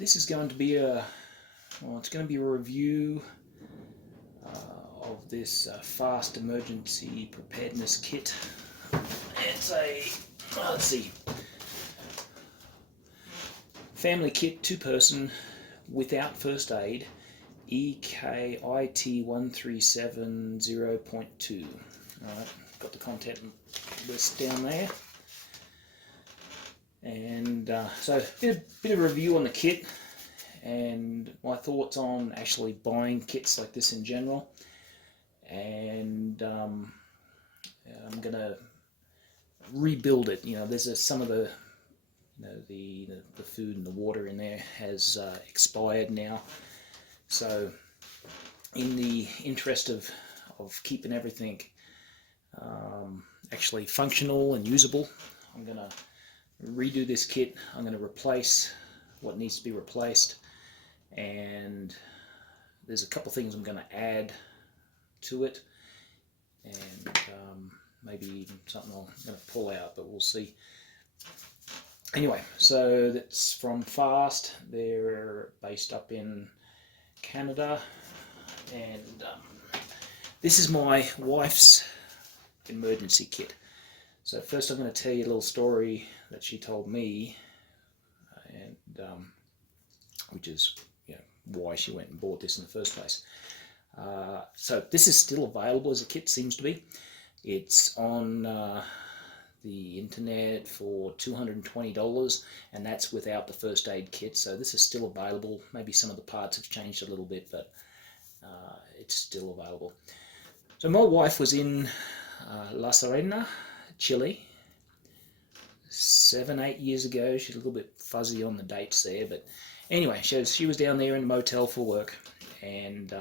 This is going to be a review of this fast emergency preparedness kit. It's a let's see, family kit, 2-person, without first aid, EKIT 1370.2. Alright, got the content list down there. And so a bit of a review on the kit and my thoughts on actually buying kits like this in general. And I'm going to rebuild it. You know, there's some of the the food and the water in there has expired now. So in the interest of keeping everything actually functional and usable, I'm going to redo this kit. I'm going to replace what needs to be replaced, and there's a couple things I'm going to add to it, and maybe even something I'm going to pull out, but we'll see. Anyway, so that's from Fast. They're based up in Canada, and this is my wife's emergency kit. So first I'm going to tell you a little story that she told me, and which is why she went and bought this in the first place. So this is still available as a kit, seems to be. It's on the internet for $220, and that's without the first aid kit. So this is still available. Maybe some of the parts have changed a little bit, but it's still available. So my wife was in La Serena, Chile, 7-8 years ago. She's a little bit fuzzy on the dates there, but anyway, she was down there in a motel for work, and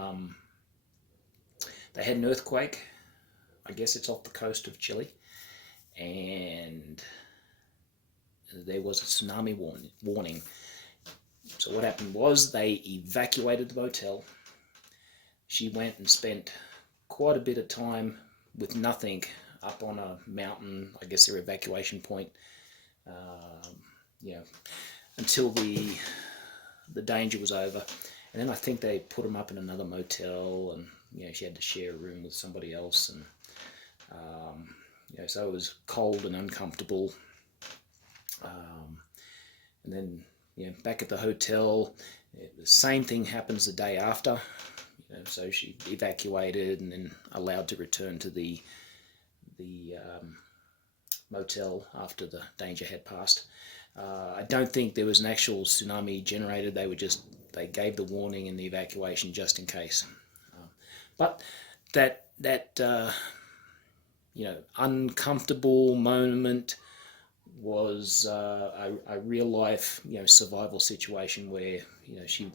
they had an earthquake. I guess it's off the coast of Chile, and there was a tsunami warning. So what happened was they evacuated the motel. She went and spent quite a bit of time with nothing up on a mountain, I guess their evacuation point, until the danger was over. And then I think they put them up in another motel, and she had to share a room with somebody else, and so it was cold and uncomfortable. And then back at the hotel, the same thing happens the day after. So she evacuated and then allowed to return to the motel after the danger had passed. I don't think there was an actual tsunami generated. They gave the warning and the evacuation just in case. But that uncomfortable moment was a real life survival situation where she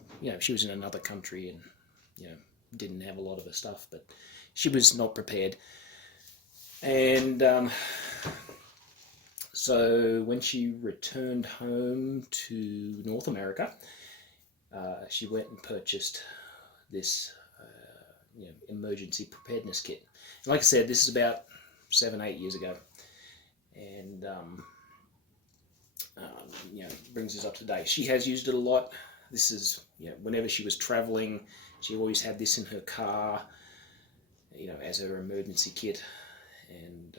was in another country and didn't have a lot of her stuff, but she was not prepared. And so when she returned home to North America, she went and purchased this emergency preparedness kit. And like I said, this is about 7-8 years ago, and brings us up to date. She has used it a lot. This is whenever she was traveling, she always had this in her car, as her emergency kit, and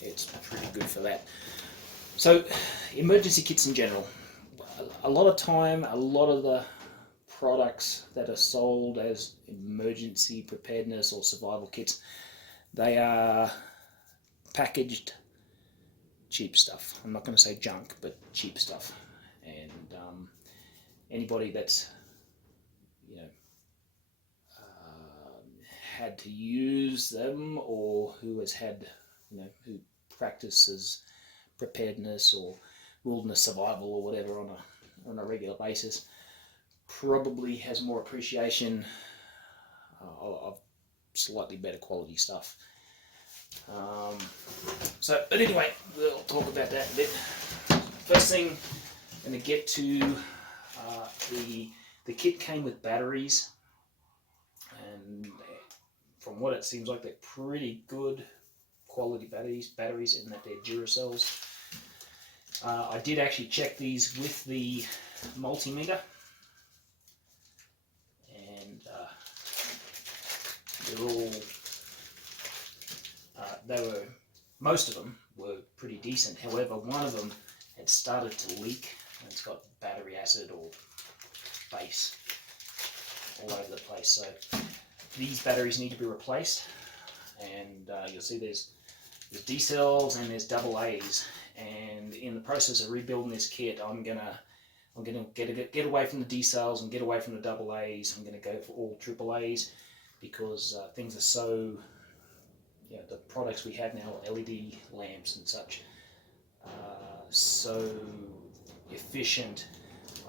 it's pretty good for that. So emergency kits in general, a lot of time, a lot of the products that are sold as emergency preparedness or survival kits, they are packaged cheap stuff. I'm not going to say junk, but cheap stuff. And anybody that's had to use them, or who has had who practices preparedness or wilderness survival or whatever on a regular basis, probably has more appreciation of slightly better quality stuff. But anyway, we'll talk about that a bit. First thing I'm going to get to, the kit came with batteries, and from what it seems like, they're pretty good quality batteries in that they're Duracells. I did actually check these with the multimeter, and they're all, most of them were pretty decent. However, one of them had started to leak, and it's got battery acid or base all over the place. So these batteries need to be replaced, and you'll see there's D cells and there's double A's. And in the process of rebuilding this kit, I'm gonna get away from the D cells and get away from the double A's. I'm gonna go for all triple A's because things are so, you know, the products we have now, LED lamps and such, so efficient.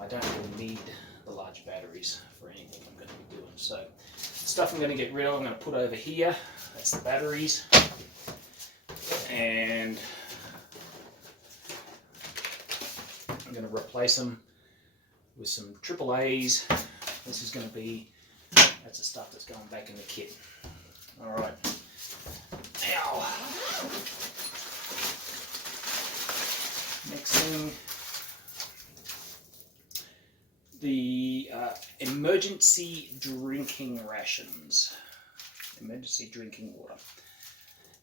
I don't really need the large batteries for anything I'm going to be doing. So stuff I'm going to get rid of, I'm going to put over here. That's the batteries, and I'm going to replace them with some triple A's. This is going to be, that's the stuff that's going back in the kit. All right. Now, next thing, the emergency drinking rations, emergency drinking water.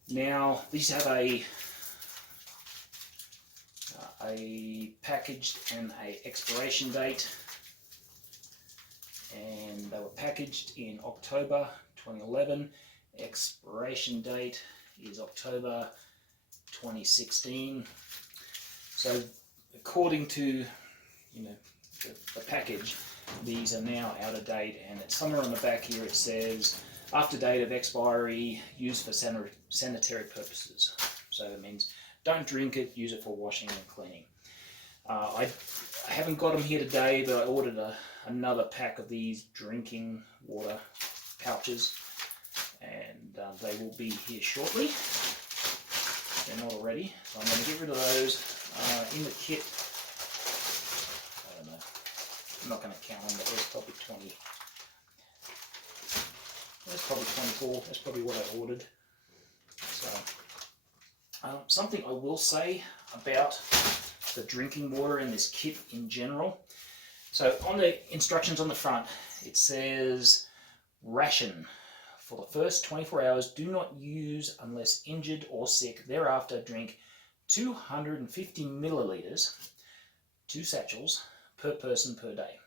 Now, these have a packaged and a expiration date, and they were packaged in October 2011. Expiration date is October 2016. So, according to, you know, the package, these are now out of date, and it's somewhere on the back here it says after date of expiry, used for sanitary purposes. So it means don't drink it, use it for washing and cleaning. I haven't got them here today, but I ordered another pack of these drinking water pouches, and they will be here shortly. They're not already, so I'm going to get rid of those. In the kit, I don't know, I'm not going to count them, but there's probably 20. There's probably 24, that's probably what I ordered. So, something I will say about the drinking water in this kit in general. So on the instructions on the front, it says ration. For the first 24 hours, do not use unless injured or sick. Thereafter, drink 250 milliliters, 2 satchels, per person per day.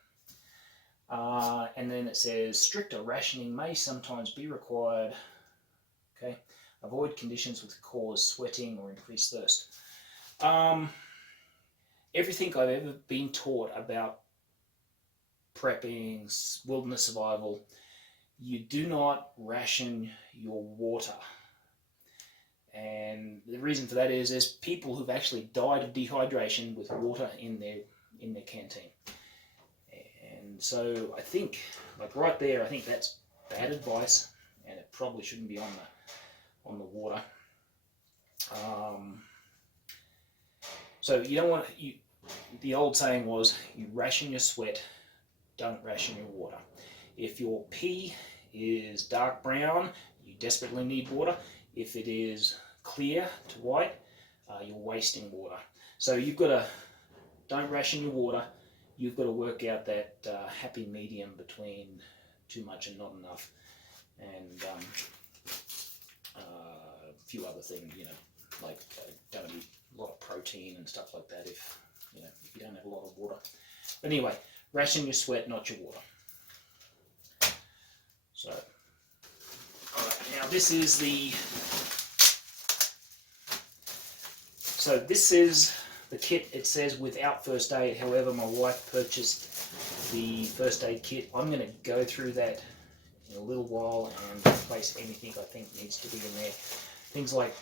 And then it says stricter rationing may sometimes be required. Okay, avoid conditions which cause sweating or increased thirst. Everything I've ever been taught about prepping, wilderness survival, you do not ration your water. And the reason for that is there's people who've actually died of dehydration with water in their canteen. And so I think, like right there, I think that's bad advice, and it probably shouldn't be on the water. So you don't want the old saying was, you ration your sweat, don't ration your water. If your pee is dark brown, you desperately need water. If it is clear to white, you're wasting water. So you've got to, don't ration your water. You've got to work out that happy medium between too much and not enough, and a few other things, you know, like don't eat a lot of protein and stuff like that if you don't have a lot of water. But anyway, ration your sweat, not your water. So, all right, now this is the kit. It says without first aid. However, my wife purchased the first aid kit. I'm going to go through that in a little while and replace anything I think needs to be in there. Things like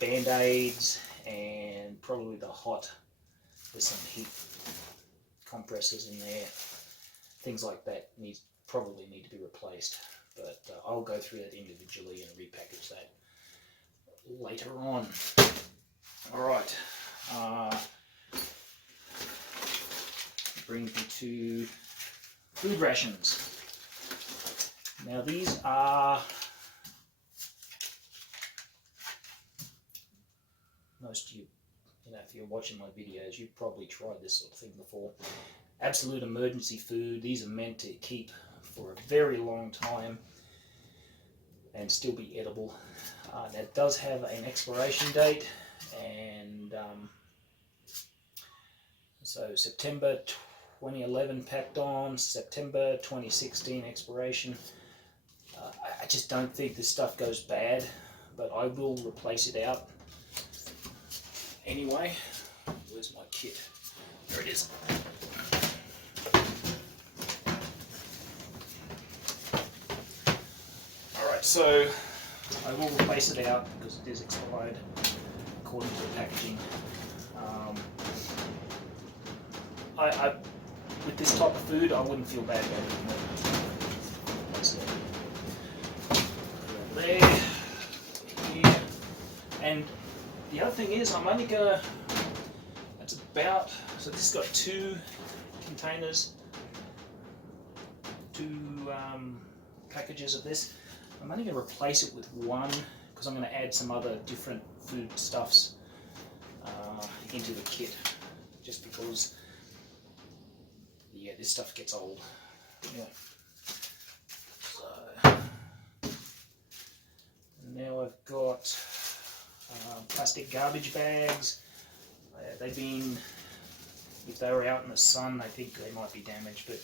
band-aids and probably there's some heat compressors in there. Things like that probably need to be replaced. But I'll go through that individually and repackage that later on. All right. Brings me to food rations. Now these are, most of you you know, if you're watching my videos, you've probably tried this sort of thing before. Absolute emergency food. These are meant to keep for a very long time and still be edible. That does have an expiration date, and so September 2011 packed on, September 2016 expiration. I just don't think this stuff goes bad, but I will replace it out anyway. Where's my kit? There it is. Alright, so I will replace it out because it is expired according to the packaging. With this type of food, I wouldn't feel bad about it. That's it. There, here, and the other thing is, I'm only gonna. It's about. So this has got 2 containers, 2 packages of this. I'm only going to replace it with 1 because I'm going to add some other different food stuffs into the kit, just because this stuff gets old. Yeah. So now I've got plastic garbage bags. They've been, if they were out in the sun, I think they might be damaged, but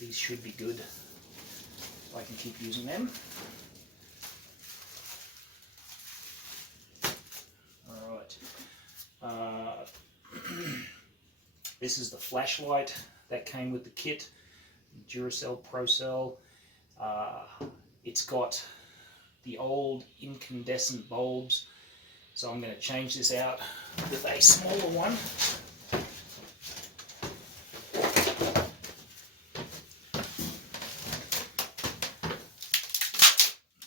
these should be good. I can keep using them. Alright. This is the flashlight that came with the kit, Duracell ProCell. It's got the old incandescent bulbs, so I'm going to change this out with a smaller one.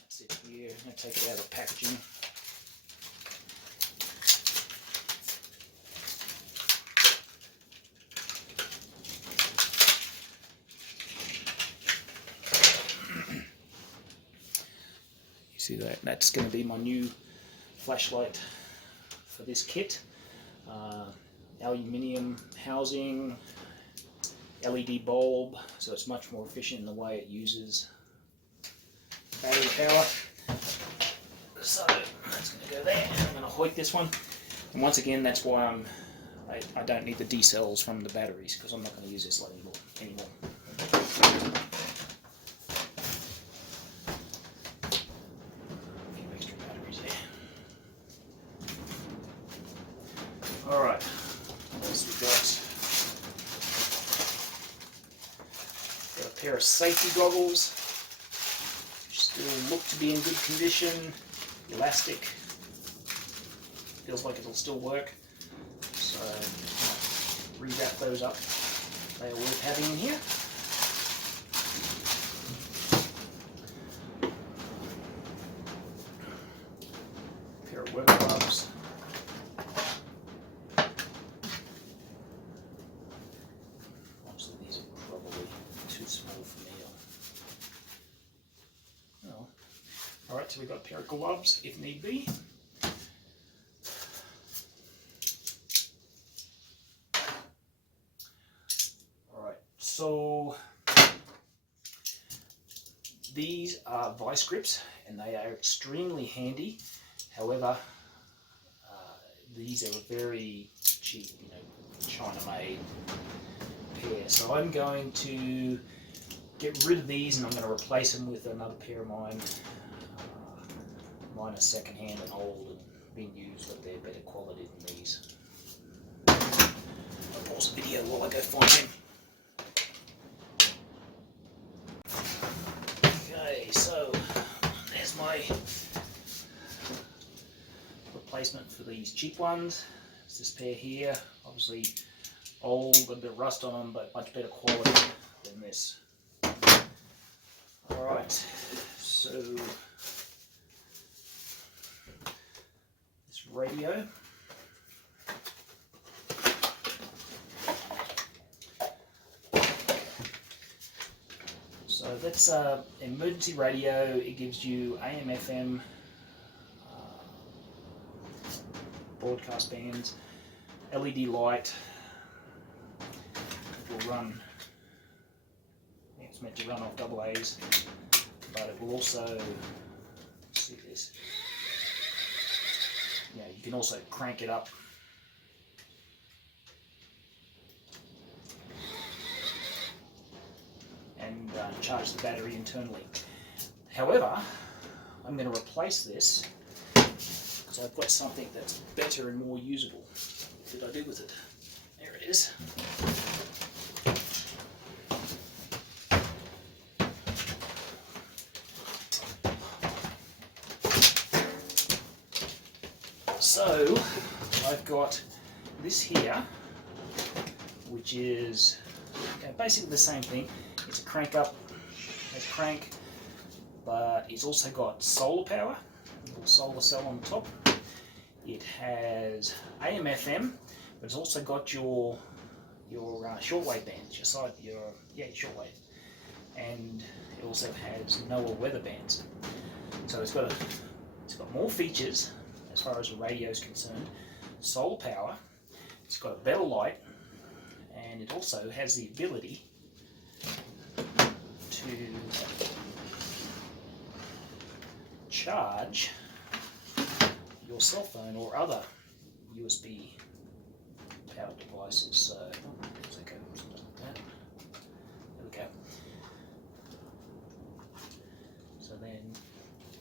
That's it here. I'm going to take it out of the packaging. See that? That's going to be my new flashlight for this kit. Aluminium housing, LED bulb, so it's much more efficient in the way it uses battery power. So that's going to go there. I'm going to hoik this one, and once again, that's why I don't need the D cells from the batteries, because I'm not going to use this anymore. Alright, what else we got? Got a pair of safety goggles, which still look to be in good condition. Elastic, feels like it'll still work. So, rewrap those up. They are worth having in here. A pair of work gloves. Alright, so we've got a pair of gloves if need be. Alright, so these are vice grips and they are extremely handy. However, these are a very cheap, China-made pair. So I'm going to get rid of these and I'm going to replace them with another pair of mine. Mine are second-hand and old and being used, but they're better quality than these. I'll pause the video while I go find them. Okay, so there's my replacement for these cheap ones. It's this pair here, obviously old, got a bit of rust on them, but much better quality than this. Alright, so radio. So that's emergency radio. It gives you AM, FM broadcast bands. LED light. It will run, it's meant to run off AA's, but it will also, let's see this, yeah, you can also crank it up. And charge the battery internally. However, I'm going to replace this because I've got something that's better and more usable. What did I do with it? There it is. So I've got this here, which is basically the same thing. It's a crank up, a crank, but it's also got solar power, a little solar cell on the top. It has AM, FM, but it's also got your shortwave bands, your shortwave, and it also has NOAA weather bands. So it's got more features as far as the radio is concerned. Solar power, it's got a better light, and it also has the ability to charge your cell phone or other USB powered devices. So, there we go. So then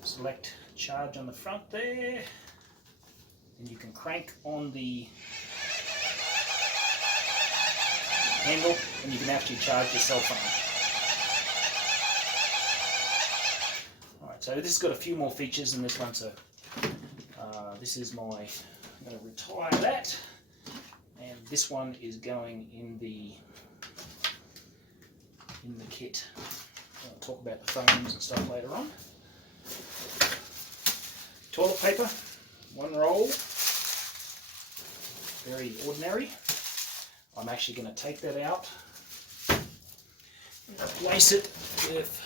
select charge on the front there, and you can crank on the handle and you can actually charge your cell phone. So this has got a few more features than this one. So this is I'm going to retire that, and this one is going in the kit. I'll talk about the phones and stuff later on. Toilet paper, one roll, very ordinary. I'm actually going to take that out and replace it with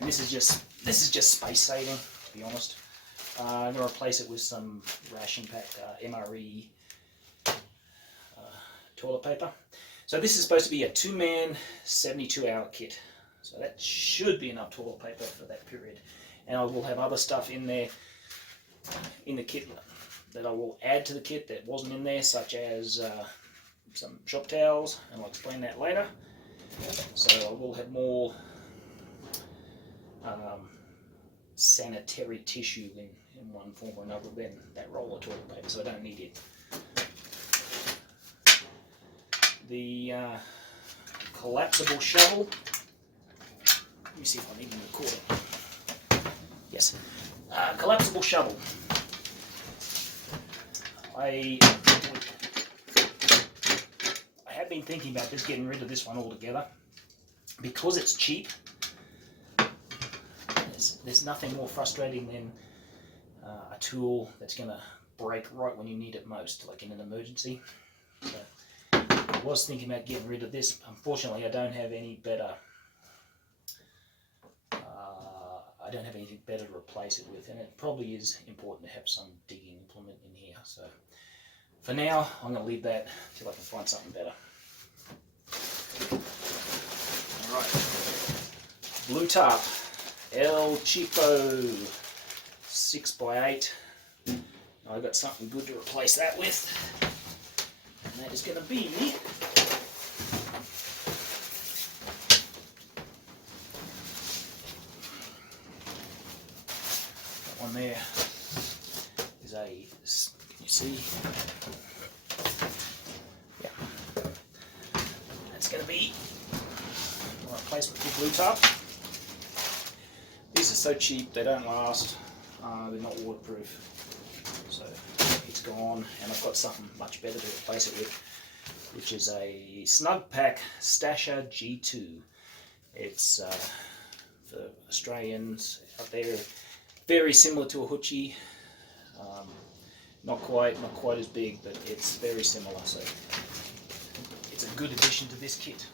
this is just space saving, to be honest. I'm going to replace it with some ration pack MRE toilet paper. So this is supposed to be a 2-man 72-hour kit. So that should be enough toilet paper for that period. And I will have other stuff in there in the kit that I will add to the kit that wasn't in there, such as some shop towels, and I'll explain that later. So I will have more sanitary tissue in one form or another than that roll of toilet paper, so I don't need it. The collapsible shovel. Let me see if I'm even recording. Yes. Collapsible shovel. I have been thinking about just getting rid of this one altogether. Because it's cheap, there's nothing more frustrating than a tool that's going to break right when you need it most, like in an emergency. So I was thinking about getting rid of this. Unfortunately, I don't have any better. I don't have anything better to replace it with, and it probably is important to have some digging implement in here. So for now, I'm going to leave that till I can find something better. All right, blue tarp, El Cheapo 6x8. I've got something good to replace that with, and that is going to be that one there. Is a, can you see? Yeah, that's going to be my replacement for blue tarp. These are so cheap, they don't last, they're not waterproof, so it's gone, and I've got something much better to replace it with, which is a Snug Pack Stasher G2. It's for Australians out there, very similar to a Hoochie, not quite as big, but it's very similar, so it's a good addition to this kit.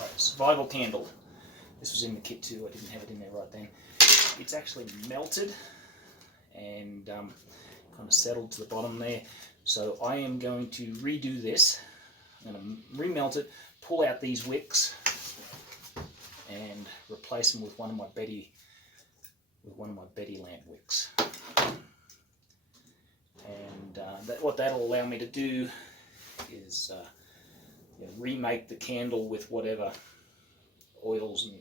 Right, so survival candle. This was in the kit too, I didn't have it in there right then. It's actually melted and kind of settled to the bottom there. So I am going to redo this. I'm going to remelt it, pull out these wicks and replace them with one of my Betty lamp wicks. And what that'll allow me to do is remake the candle with whatever oils and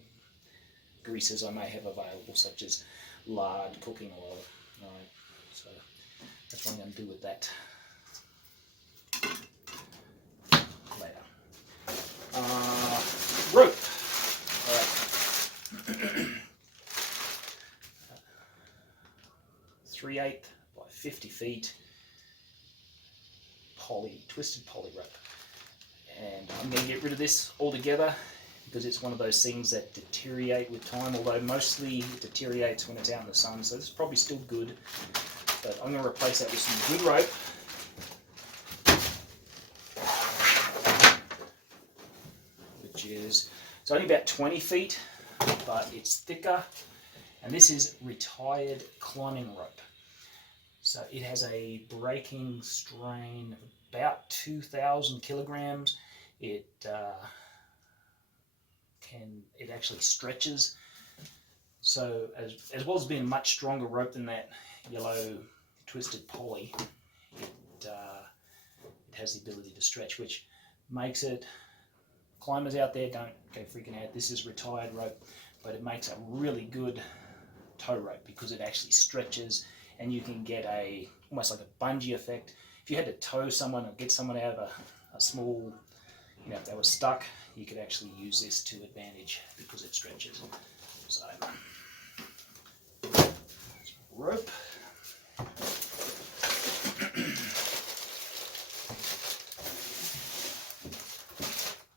greases I may have available, such as lard, cooking oil. All right, so that's what I'm going to do with that later. Rope. All right. 3/8 by 50 feet twisted poly rope. And I'm going to get rid of this altogether because it's one of those things that deteriorate with time, although mostly it deteriorates when it's out in the sun, so this is probably still good. But I'm going to replace that with some good rope. Which is, it's only about 20 feet, but it's thicker. And this is retired climbing rope. So it has a breaking strain of about 2,000 kilograms. It actually stretches. So as well as being a much stronger rope than that yellow twisted poly, it has the ability to stretch, which makes it, climbers out there, don't go freaking out. This is retired rope, but it makes a really good tow rope because it actually stretches, and you can get almost like a bungee effect. If you had to tow someone or get someone out of a small, if they were stuck, you could actually use this to advantage because it stretches. So, rope.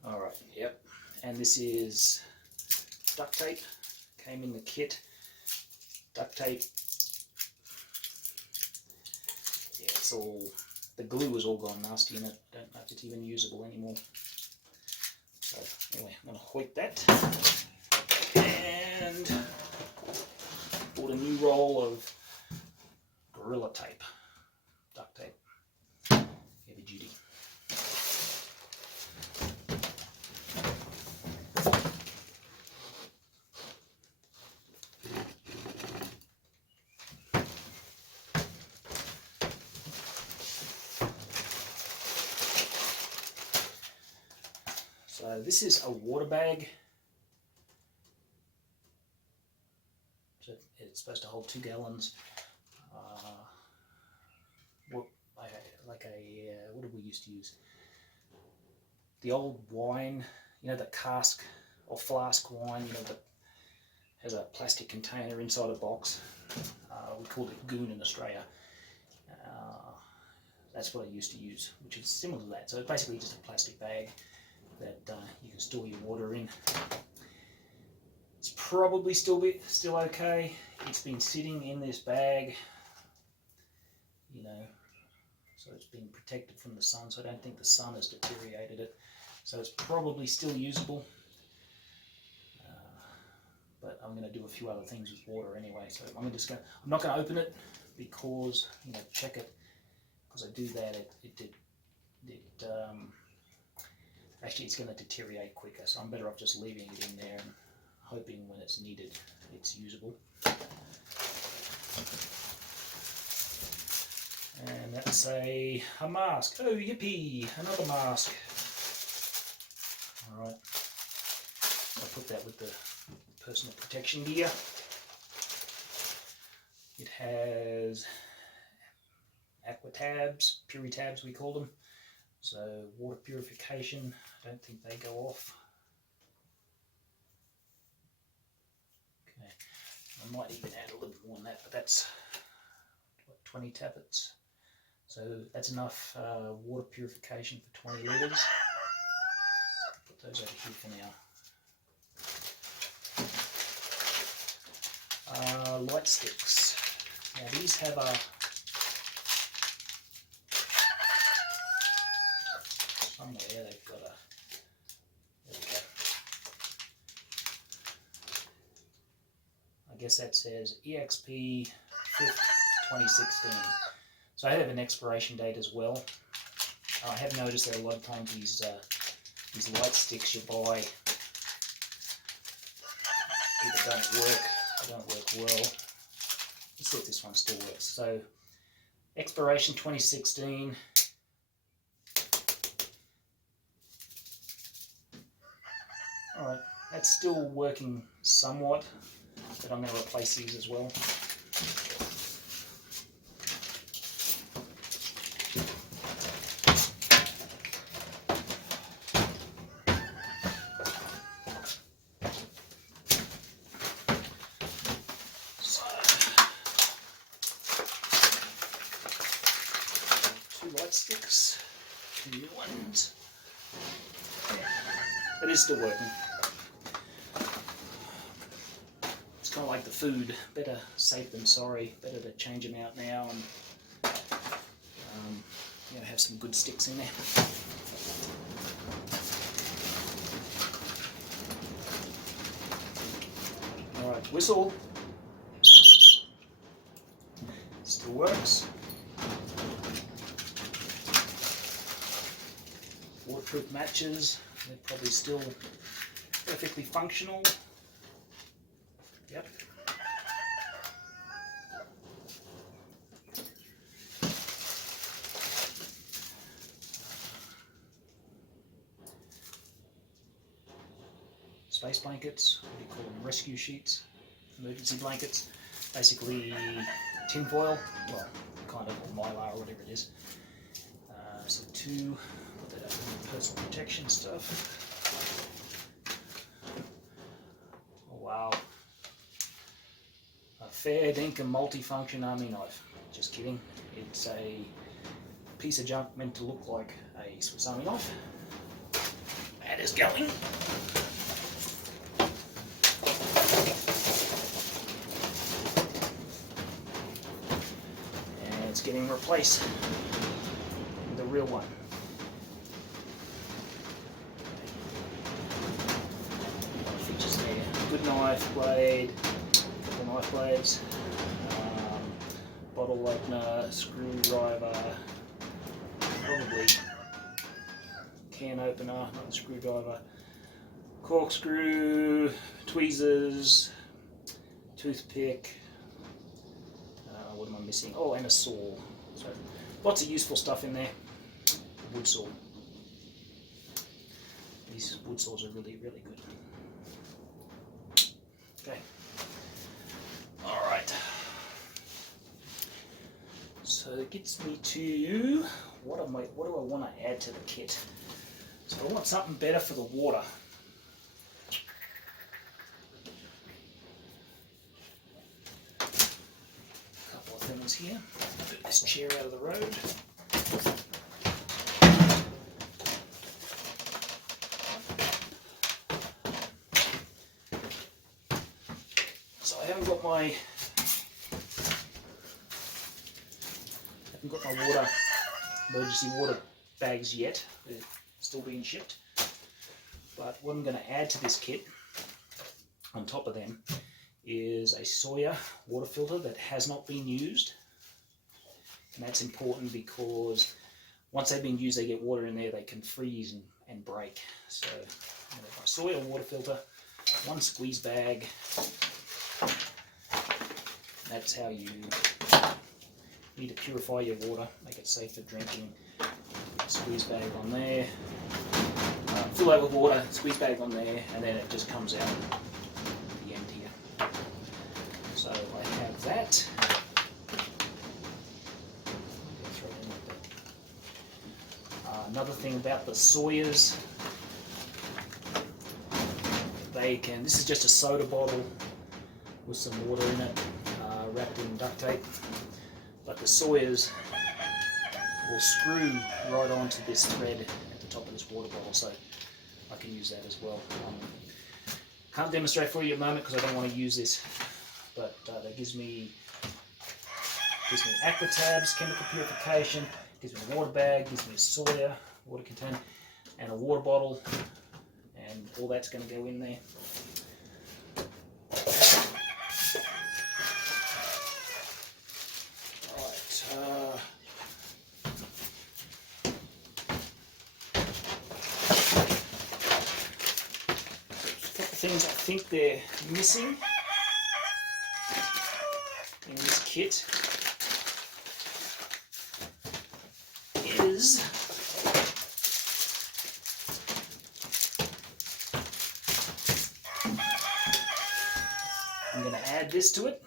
All right, yep. And this is duct tape. Came in the kit. Duct tape. Yeah, it's all, the glue is all gone nasty in it. Don't know if it's even usable anymore. So anyway, I'm going to hoik that. And bought a new roll of Gorilla Tape. Duct tape. Heavy duty. So this is a water bag. So it's supposed to hold 2 gallons. What did we used to use? The old wine, the cask or flask wine, that has a plastic container inside a box. We called it Goon in Australia. That's what I used to use, which is similar to that. So it's basically just a plastic bag that you can store your water in. It's probably still okay. It's been sitting in this bag, so it's been protected from the sun, so I don't think the sun has deteriorated it. So it's probably still usable. But I'm going to do a few other things with water anyway. So I'm not going to open it because, check it. Because I do that, actually it's going to deteriorate quicker. So I'm better off just leaving it in there and hoping when it's needed, it's usable. And that's a mask. Oh, yippee! Another mask. Alright. I'll put that with the personal protection gear. It has aqua tabs, puri tabs we call them. So water purification, I don't think they go off. Okay, I might even add a little more than that, but that's 20 tablets. So that's enough water purification for 20 litres. Put those over here for now. Light sticks. Now these have somewhere they've got there we go. guess that says EXP 5th 2016. So I have an expiration date as well. I have noticed that a lot of times these light sticks you buy either don't work or don't work well. Let's see if this one still works. So expiration 2016. Alright, that's still working somewhat, but I'm going to replace these as well. So, 2 light sticks, 2 new ones. It is still working. It's kind of like the food, better safe than sorry. Better to change them out now and have some good sticks in there. All right, whistle. Still works. Waterproof matches. They're probably still perfectly functional. Yep. Space blankets, what do you call them? Rescue sheets, emergency blankets. Basically tin foil, well, kind of, or mylar or whatever it is. So 2, put that up in personal protection stuff. Oh wow. A fair dinkum multifunction army knife. Just kidding. It's a piece of junk meant to look like a Swiss army knife. That is going. And it's getting replaced with a real one. Features there. Good knife blade. Knife blades, bottle opener, screwdriver, probably can opener, not a screwdriver, corkscrew, tweezers, toothpick, what am I missing? Oh, and a saw. So lots of useful stuff in there. Wood saw. These wood saws are really, really good. Okay. Alright, so it gets me to what do I want to add to the kit? So I want something better for the water. A couple of things here. Move this chair out of the road. So I haven't got my emergency water bags yet. They're still being shipped. But what I'm going to add to this kit, on top of them, is a Sawyer water filter that has not been used. And that's important because once they've been used, they get water in there, they can freeze and break. So I'm going to have my Sawyer water filter, 1 squeeze bag. That's how you need to purify your water, make it safe for drinking. Squeeze bag on there, fill that with water, squeeze bag on there, and then it just comes out at the end here. So I have that. Another thing about the Sawyers, this is just a soda bottle with some water in it, wrapped in duct tape, but the Sawyers will screw right onto this thread at the top of this water bottle, so I can use that as well. Can't demonstrate for you at the moment because I don't want to use this, but that gives me aqua tabs, chemical purification, gives me a water bag, gives me a Sawyer water container, and a water bottle, and all that's going to go in there. think they're missing in this kit is I'm going to add this to it,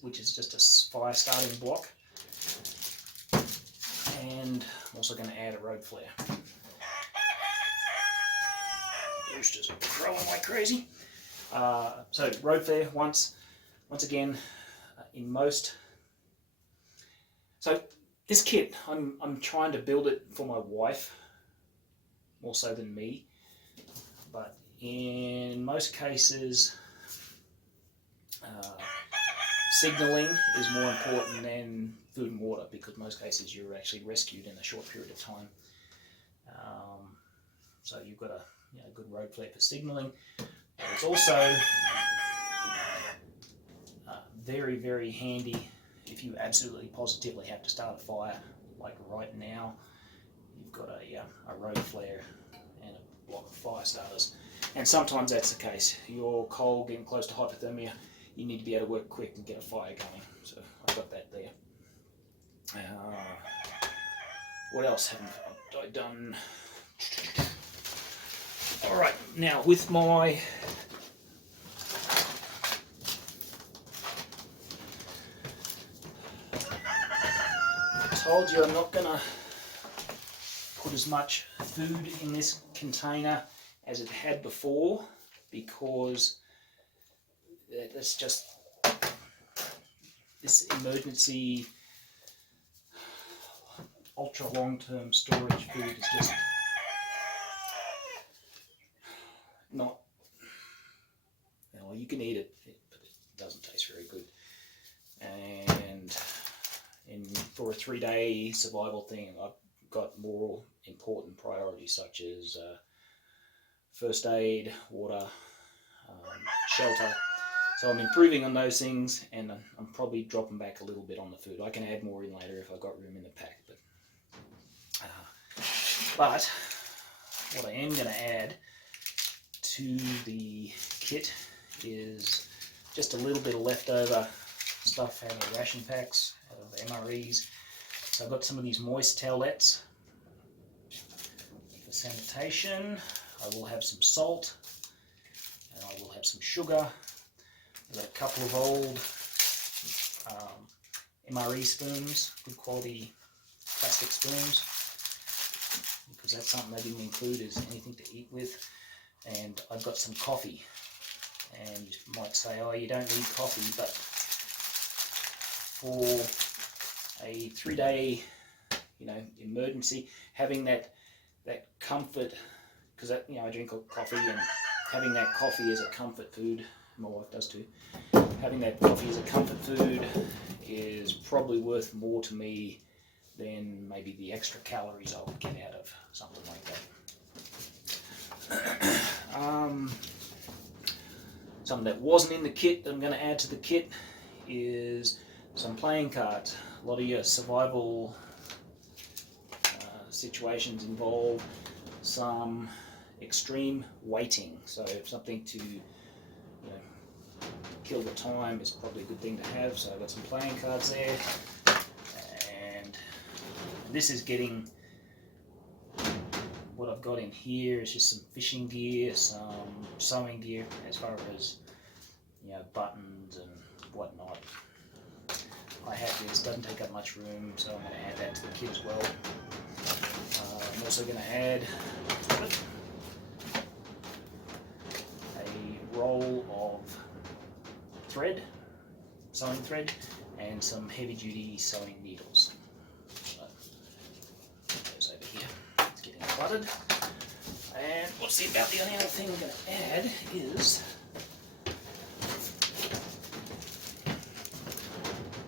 which is just a fire starting block, and I'm also going to add a road flare. Roosters are crowing like crazy. So road flare once again in most. So this kit, I'm trying to build it for my wife more so than me, but in most cases signalling is more important than food and water, because most cases you're actually rescued in a short period of time. So you've got a good road flare for signalling. But it's also very, very handy if you absolutely positively have to start a fire, like right now. You've got a road flare and a block of fire starters. And sometimes that's the case. You're cold, getting close to hypothermia, you need to be able to work quick and get a fire going. So I've got that there. What else haven't I done? Alright, now with my I told you I'm not going to put as much food in this container as it had before, because that's just this emergency ultra long-term storage food is just not, well, you can eat it, but it doesn't taste very good. And for a 3-day survival thing, I've got more important priorities, such as first aid, water, shelter. So I'm improving on those things, and I'm probably dropping back a little bit on the food. I can add more in later if I've got room in the pack. But what I am going to add to the kit is just a little bit of leftover stuff out of ration packs, out of MREs. So I've got some of these moist towelettes for sanitation. I will have some salt, and I will have some sugar. I've got a couple of old MRE spoons, good quality plastic spoons, because that's something I didn't include as anything to eat with. And I've got some coffee, and you might say, oh, you don't need coffee, but for a 3-day emergency, having that comfort, because I drink coffee, and having that coffee as a comfort food, my wife does too, having that coffee as a comfort food is probably worth more to me than maybe the extra calories I would get out of something like that. Something that wasn't in the kit that I'm going to add to the kit is some playing cards. A lot of your survival situations involve some extreme waiting, so something to kill the time is probably a good thing to have. So I've got some playing cards there, and this is getting, what I've got in here is just some fishing gear, some sewing gear, as far as buttons and whatnot. I have this, doesn't take up much room, so I'm going to add that to the kit as well. I'm also going to add a roll of thread, sewing thread, and some heavy duty sewing needles. So, put those over here. It's getting cluttered. And what's about the only other thing I'm going to add is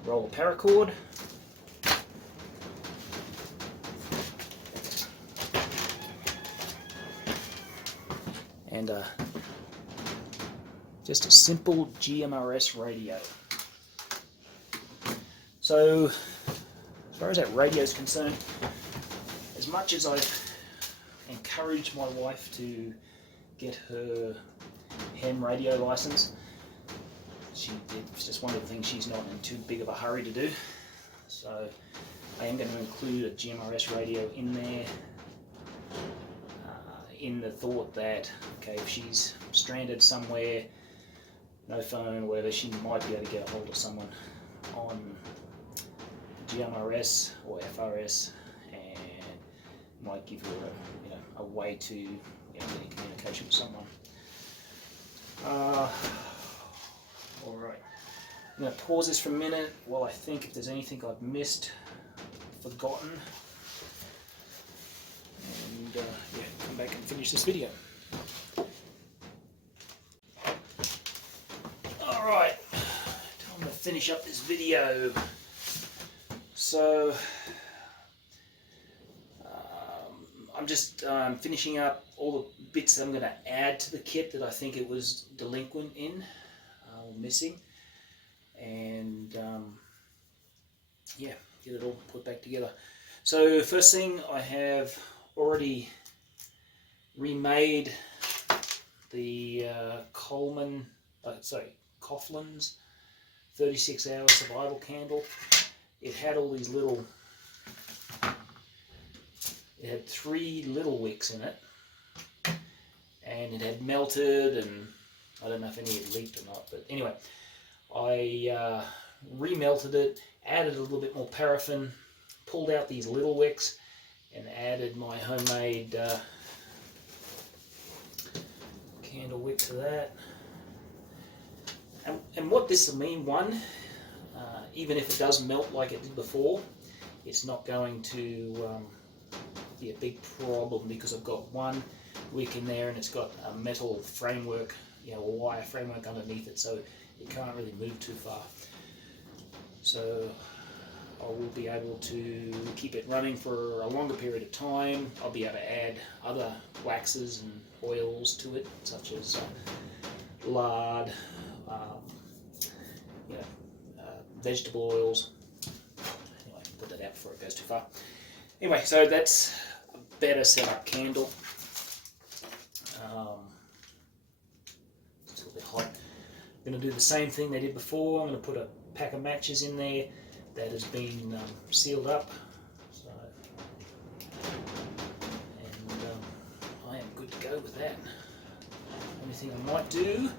roll of paracord, and just a simple GMRS radio. So as far as that radio is concerned, as much as I've encouraged my wife to get her ham radio license. It's just one of the things she's not in too big of a hurry to do. So I am going to include a GMRS radio in there, in the thought that, okay, if she's stranded somewhere, no phone or whatever, she might be able to get a hold of someone on GMRS or FRS, and might give her a way to get in communication with someone. Alright, I'm going to pause this for a minute while I think if there's anything I've missed, forgotten, and yeah, come back and finish this video. Alright, time to finish up this video. So I'm just finishing up all the bits that I'm going to add to the kit that I think it was delinquent in, or missing, and yeah, get it all put back together. So first thing, I have already remade the Coughlin's 36-hour survival candle. It had all these little, it had 3 little wicks in it, and it had melted, and I don't know if any had leaked or not, but anyway, I remelted it, added a little bit more paraffin, pulled out these little wicks, and added my homemade candle wick to that. And what this will mean, one, even if it does melt like it did before, it's not going to be a big problem, because I've got one wick in there and it's got a metal framework, a wire framework underneath it, so it can't really move too far. So I will be able to keep it running for a longer period of time. I'll be able to add other waxes and oils to it, such as lard, vegetable oils. Anyway, put that out before it goes too far. Anyway, so that's a better setup candle. It's a little bit hot. I'm going to do the same thing they did before. I'm going to put a pack of matches in there that has been sealed up. So, and I am good to go with that. Only thing I might do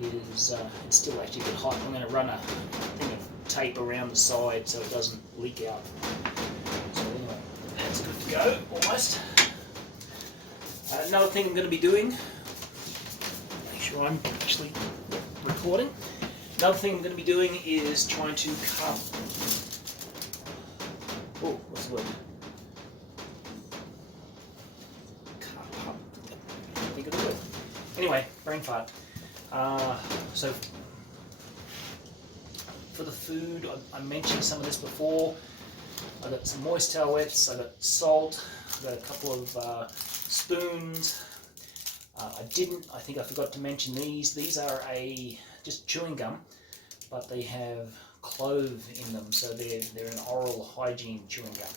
is, it's still actually a bit hot, I'm going to run a thing of tape around the side so it doesn't leak out. So anyway, that's good to go, almost. Another thing I'm going to be doing, make sure I'm actually recording, another thing I'm going to be doing is trying to cut, oh, what's the word? Think of the word. Anyway, brain fart. So for the food, I mentioned some of this before. I got some moist towelettes, I got salt, I got a couple of spoons. I think I forgot to mention these. These are just chewing gum, but they have clove in them, so they're an oral hygiene chewing gum.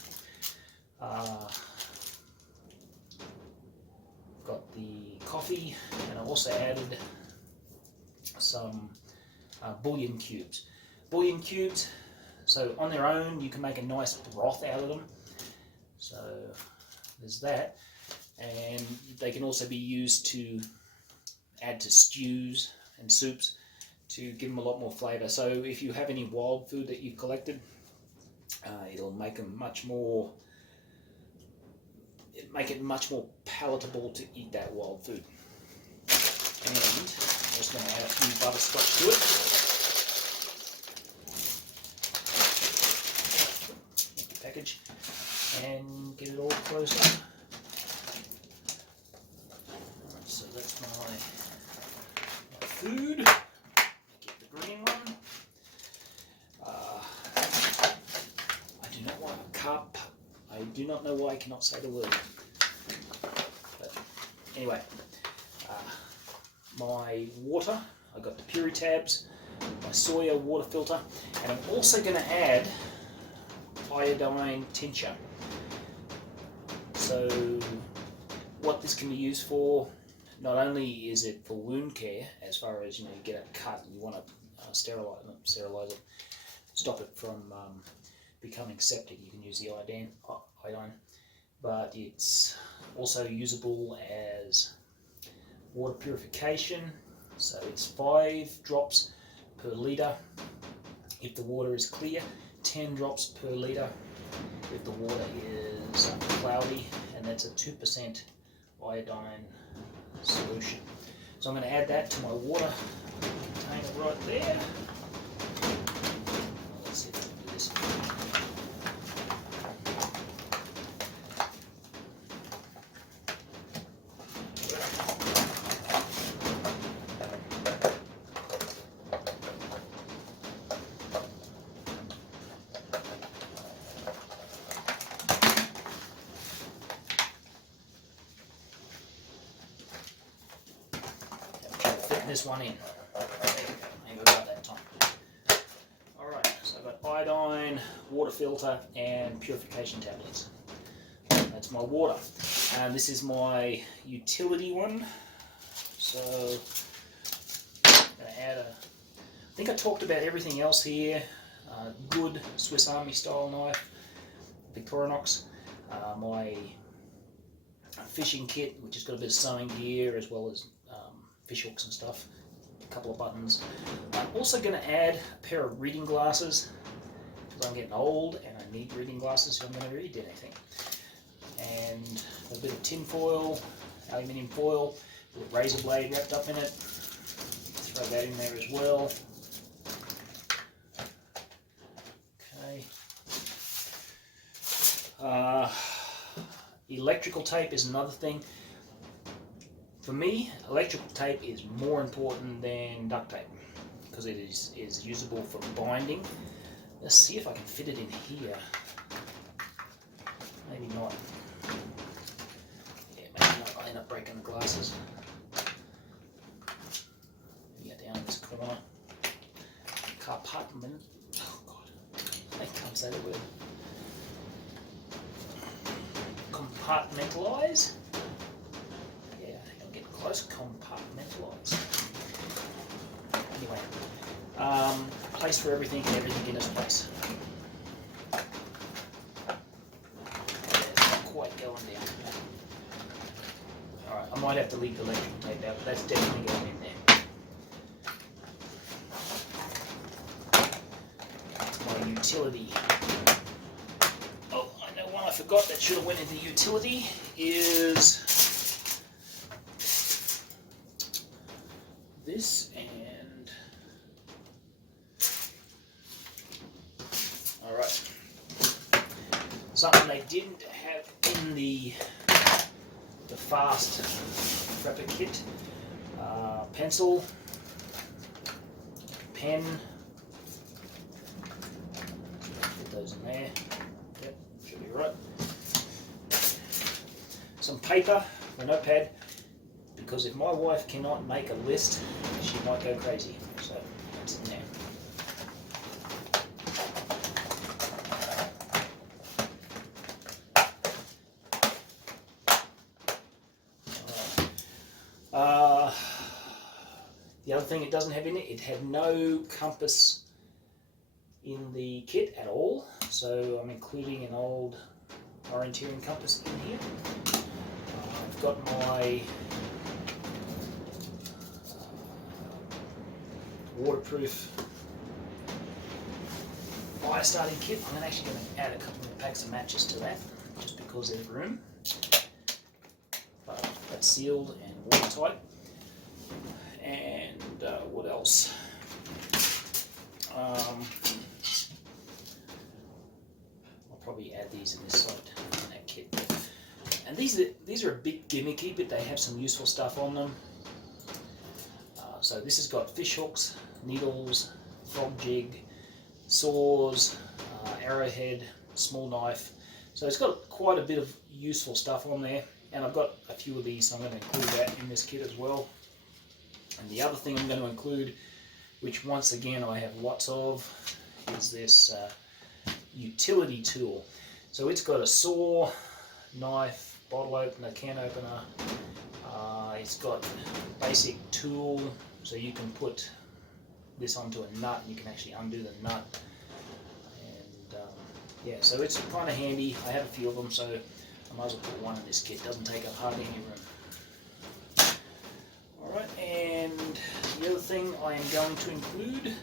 Got the coffee, and I also added some bouillon cubes. Bouillon cubes, so on their own you can make a nice broth out of them. So there's that, and they can also be used to add to stews and soups to give them a lot more flavour. So if you have any wild food that you've collected, it'll make them much more palatable to eat that wild food. And I'm just going to add a few butterscotch to it. Package, and get it all closed up. Alright, so that's my food. Get the green one. I do not want a cup. I do not know why I cannot say the word. But anyway, my water. I got the Puri tabs, my Sawyer water filter, and I'm also going to add iodine tincture. So what this can be used for, not only is it for wound care, as far as, you know, you get a cut and you want to sterilize it, stop it from becoming septic, you can use the iodine, but it's also usable as water purification. So it's 5 drops per litre if the water is clear, 10 drops per litre if the water is cloudy, and that's a 2% iodine solution. So I'm going to add that to my water container right there. Let's see if I can do this. This one in. Maybe about that time. Alright, so I've got iodine, water filter, and purification tablets. That's my water. And this is my utility one. So I'm going to add I think I talked about everything else here. Good Swiss Army style knife, Victorinox. My fishing kit, which has got a bit of sewing gear as well as fish hooks and stuff, a couple of buttons. I'm also going to add a pair of reading glasses because I'm getting old and I need reading glasses if I'm going to read anything. And a bit of tin foil, aluminium foil with a razor blade wrapped up in it. Throw that in there as well. Okay. Electrical tape is another thing. For me, electrical tape is more important than duct tape because it is usable for binding. Let's see if I can fit it in here. Maybe not. Yeah, maybe not. I end up breaking the glasses. Get down this corner. Compartment. Oh God, I can't say the word. Compartmentalize. Close, compartmentalize. Anyway, place for everything and everything in its place. It's not quite going down. Alright, I might have to leave the electrical tape out, but that's definitely going in there. My utility. Oh, I know one I forgot that should have went into utility is this, and alright, something they didn't have in the fast prepper kit, pencil, pen, put those in there, yep, should be right, some paper, a notepad, because if my wife cannot make a list, she might go crazy. So that's in there. The other thing it doesn't have in it, it had no compass in the kit at all. So I'm including an old orienteering compass in here. I've got my waterproof fire starting kit. I'm actually going to add a couple of packs of matches to that just because there's room. But that's sealed and watertight. And what else? I'll probably add these in this side in that kit. And these are a bit gimmicky, but they have some useful stuff on them. So this has got fish hooks, needles, frog jig, saws, arrowhead, small knife. So it's got quite a bit of useful stuff on there. And I've got a few of these, so I'm going to include that in this kit as well. And the other thing I'm going to include, which once again I have lots of, is this utility tool. So it's got a saw, knife, bottle opener, can opener, It's got basic tool, so you can put this onto a nut and you can actually undo the nut. And yeah, so it's kind of handy. I have a few of them, so I might as well put one in this kit. Doesn't take up hardly any room. Alright, and the other thing I am going to include,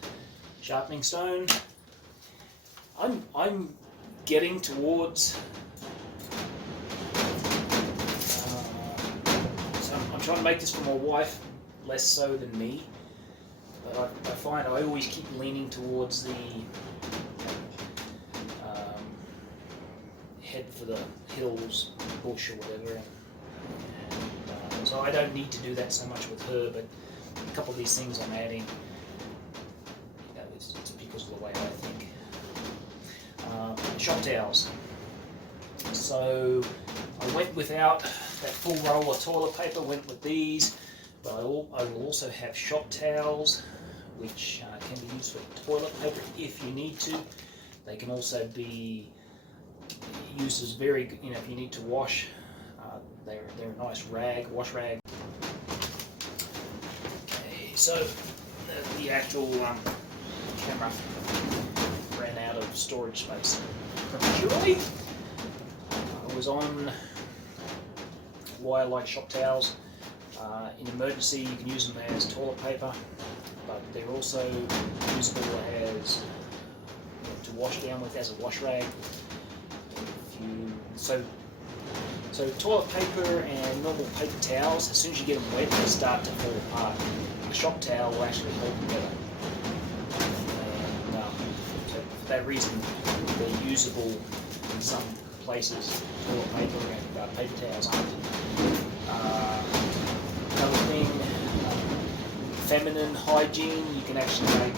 sharpening stone. I'm getting towards so I'm trying to make this for my wife, less so than me. But I find I always keep leaning towards the head for the hills, bush or whatever. And so I don't need to do that so much with her, but a couple of these things I'm adding, you know, it's because of the way I think. Shop towels. So I went without that full roll of toilet paper, went with these, but I will also have shop towels, which can be used for toilet paper if you need to. They can also be used as very, you know, if you need to wash. They're a nice rag, wash rag. Okay, so the actual camera ran out of storage space prematurely. I was on why I like shop towels. In emergency, you can use them as toilet paper, but they're also usable as, you know, to wash down with as a wash rag. So toilet paper and normal paper towels, as soon as you get them wet, they start to fall apart. A shop towel will actually hold together. And so for that reason, they're usable in some places. Toilet paper and paper towels aren't. Another thing, feminine hygiene, you can actually make,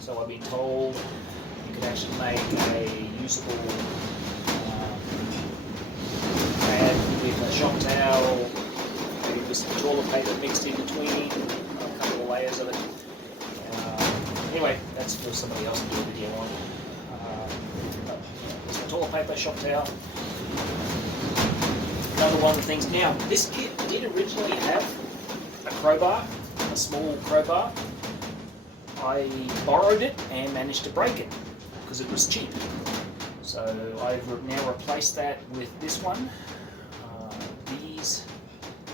so I've been told, you can actually make a usable pad with a shop towel, maybe with some toilet paper mixed in between, a couple of layers of it. Anyway, that's for somebody else to do a video on. But, yeah, there's my toilet paper, shop towel. Another one of the things. Now, this kit did originally have a crowbar, a small crowbar. I borrowed it and managed to break it because it was cheap. So I've now replaced that with this one. These,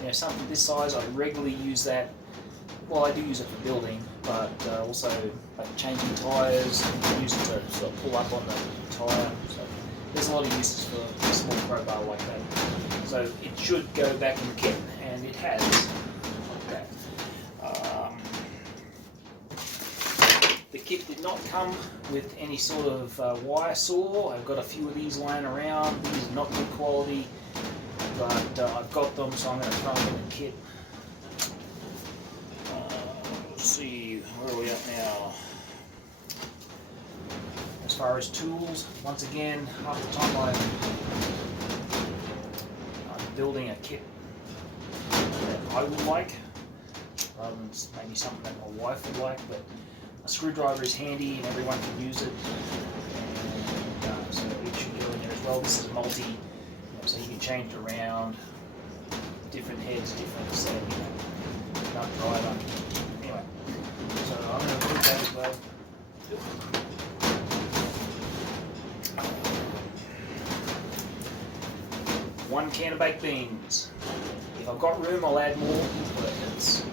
you know, something this size, I regularly use that. Well, I do use it for building, but also like changing tyres, use it to sort of pull up on the tyre. So there's a lot of uses for a small crowbar like that. So it should go back in the kit, and it has. Okay. The kit did not come with any sort of wire saw. I've got a few of these lying around. These are not good quality, but I've got them, so I'm going to throw them in the kit. Let's see, where are we at now? As far as tools, once again, half the time I'm building a kit that I would like, rather than maybe something that my wife would like, but a screwdriver is handy and everyone can use it, and so it should go in there as well. This is multi, you know, so you can change it around, different heads, different set, you know, nut driver. Anyway, so I'm going to put that as well. One can of baked beans. If I've got room, I'll add more, but it's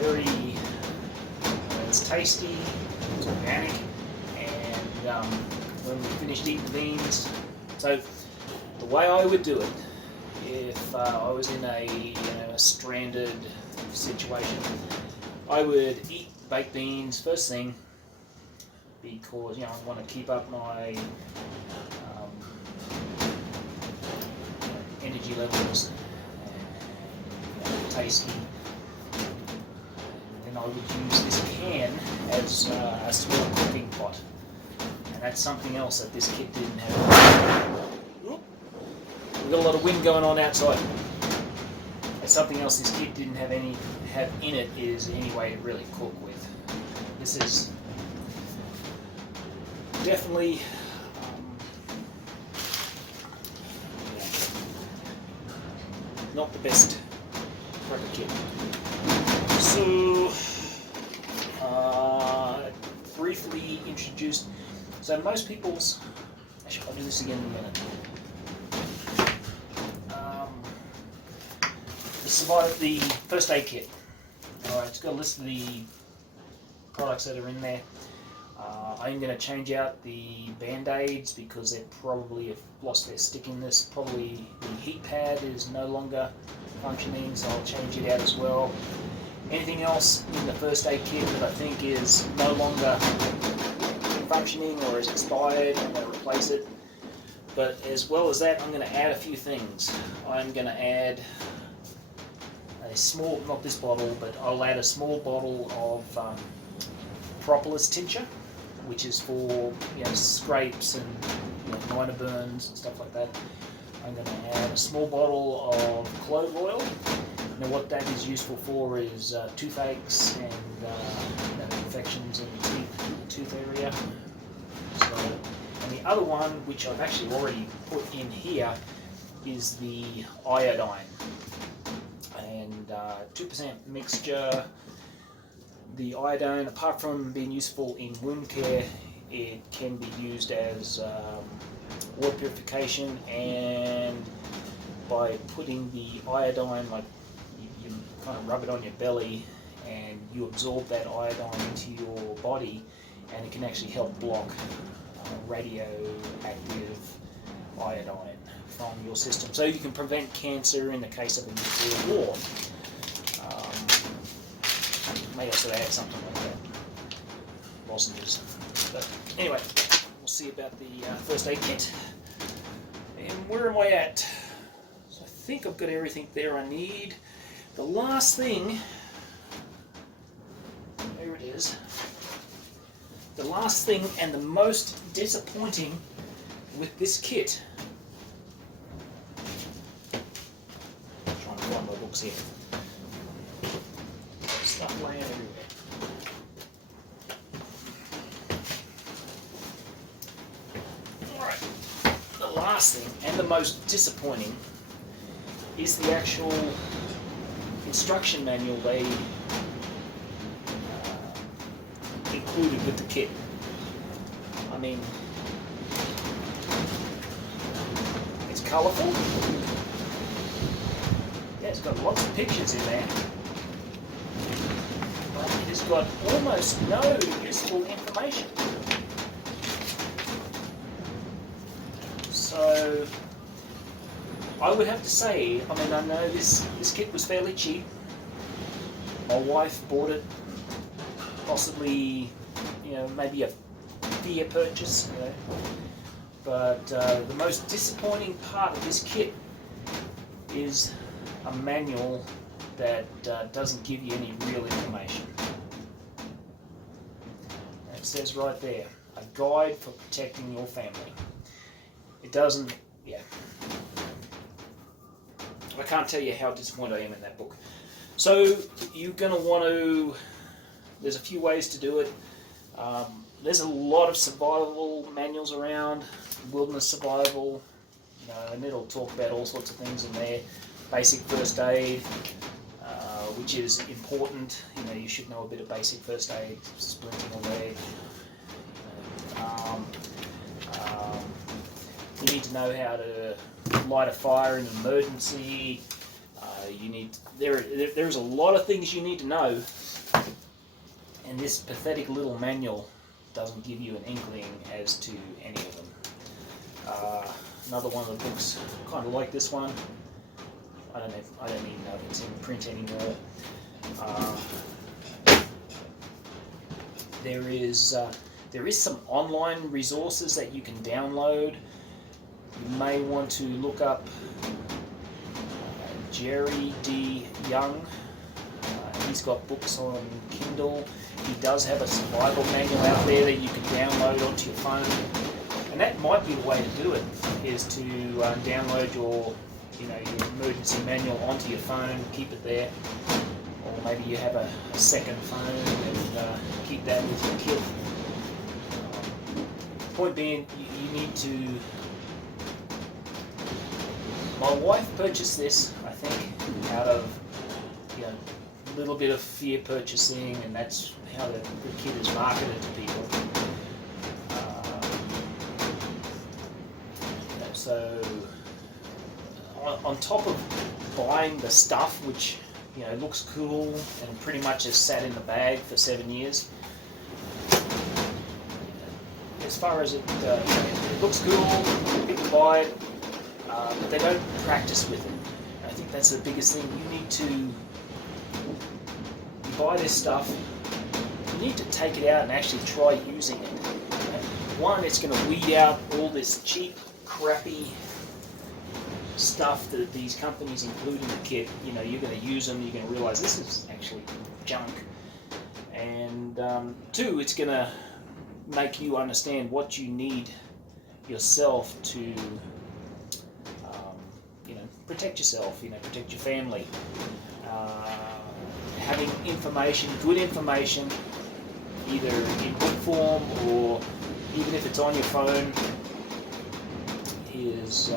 very, it's tasty, it's organic, and when we finished eating beans, so the way I would do it, if I was in a stranded situation, I would eat baked beans first thing, because I want to keep up my energy levels, and tasty. And then I would use this can as a small cooking pot, and that's something else that this kit didn't have. We've got a lot of wind going on outside. That's something else this kit didn't have in it, is any way to really cook with. This is definitely not the best So most people's, actually I'll do this again in a minute. The first aid kit. Alright, it's got a list of the products that are in there. I'm going to change out the band-aids because they probably have lost their stickiness. Probably the heat pad is no longer functioning, so I'll change it out as well. Anything else in the first aid kit that I think is no longer functioning or is expired, I'm going to replace it. But as well as that, I'm going to add a few things. I'm going to add a small, not this bottle, but I'll add a small bottle of propolis tincture, which is for scrapes and minor burns and stuff like that. I'm going to add a small bottle of clove oil. Now what that is useful for is toothaches and infections in the tooth area. So, and the other one, which I've actually already put in here, is the iodine. And 2% mixture. The iodine, apart from being useful in wound care, it can be used as water purification, and by putting the iodine, like you kind of rub it on your belly and you absorb that iodine into your body, and it can actually help block radioactive iodine from your system. So you can prevent cancer in the case of a nuclear war. Maybe I should add something like that. Lozenges. But anyway, we'll see about the first aid kit. And where am I at? So I think I've got everything there I need. The last thing, there it is. The last thing and the most disappointing with this kit. I'm trying to find my books here. Stuff laying everywhere. Alright, the last thing and the most disappointing is the actual instruction manual they included with the kit. I mean, it's colourful. Yeah, it's got lots of pictures in there. It has got almost no useful information. So I would have to say, I mean, I know this kit was fairly cheap. My wife bought it, possibly, maybe a fear purchase. But the most disappointing part of this kit is a manual that doesn't give you any real information. And it says right there, a guide for protecting your family. It doesn't, I can't tell you how disappointed I am in that book. So you're going to want to, there's a few ways to do it. There's a lot of survival manuals around, wilderness survival, and it'll talk about all sorts of things in there. Basic first aid, which is important. You should know a bit of basic first aid, splinting a leg. You need to know how to light a fire in an emergency. There's a lot of things you need to know, and this pathetic little manual doesn't give you an inkling as to any of them. Another one of the books, kind of like this one. I don't even know if it's in print anymore. There is some online resources that you can download. You may want to look up Jerry D. Young. He's got books on Kindle. He does have a survival manual out there that you can download onto your phone. And that might be the way to do it, is to download your emergency manual onto your phone, keep it there. Or maybe you have a second phone and keep that with your kit. Point being, you need to... My wife purchased this, I think, out of a little bit of fear purchasing, and that's how the kit is marketed to people. So on top of buying the stuff, which looks cool and pretty much has sat in the bag for 7 years, as far as it looks cool, people buy it, but they don't practice with it. I think that's the biggest thing. You need to buy this stuff. You need to take it out and actually try using it. One, it's going to weed out all this cheap, crappy stuff that these companies include in the kit. You're going to use them, you're going to realize this is actually junk. And two, it's going to make you understand what you need yourself to protect yourself, protect your family. Having information, good information, either in book form or even if it's on your phone, is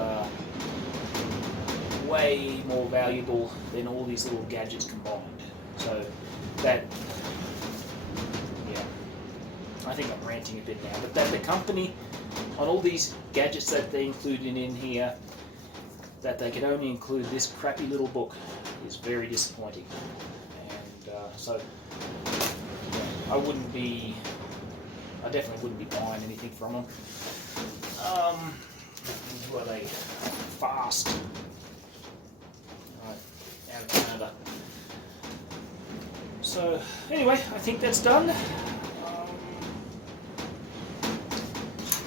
way more valuable than all these little gadgets combined. So that, I think I'm ranting a bit now, but that the company, on all these gadgets that they included in here, that they could only include this crappy little book is very disappointing. And so I definitely wouldn't be buying anything from them. Who are they? Fast. Right, out of Canada. So anyway, I think that's done.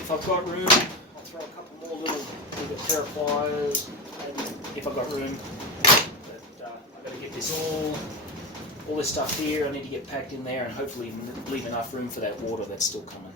If I've got room, I'll throw a couple more little pair of pliers, and if I've got room. But I've got to get this all this stuff here. I need to get packed in there, and hopefully leave enough room for that water that's still coming.